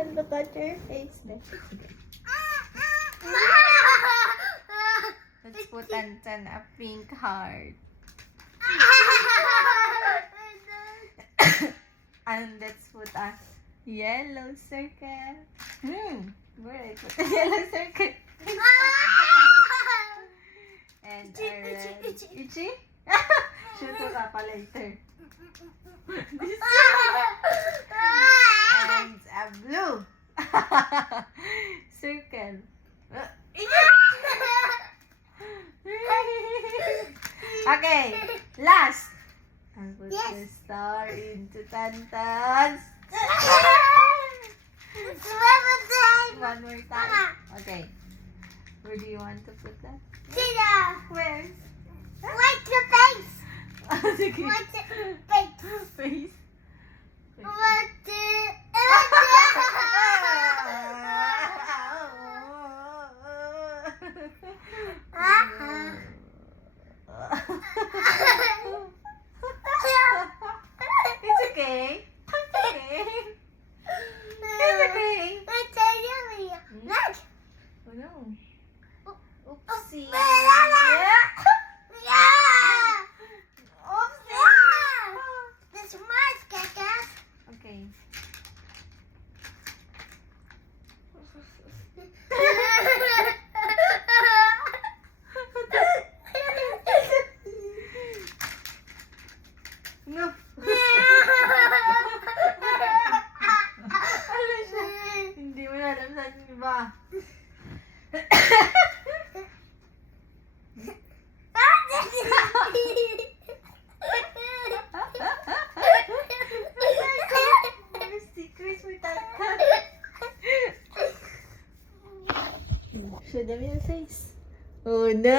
Look at your face. Let's put on a pink heart. And let's put a yellow circle. Where I put a yellow circle? And a red. Itchy? Shoot ka pa later. And a blue circle. Okay, last. I'll put the star into Tantan's. One more time. Okay. Where do you want to put that? Where? What's the face? Sige. What's the face? Face. What's the... It's okay. It's okay. It's okay. It's a really... Look! Oh no. Oopsie. Yeah. Yeah! Oopsie. This one's Gagas. Okay. No. Ano siya? Hindi mo na alam saan yung iba. Secrets with that cat. Show them your face. Oh no!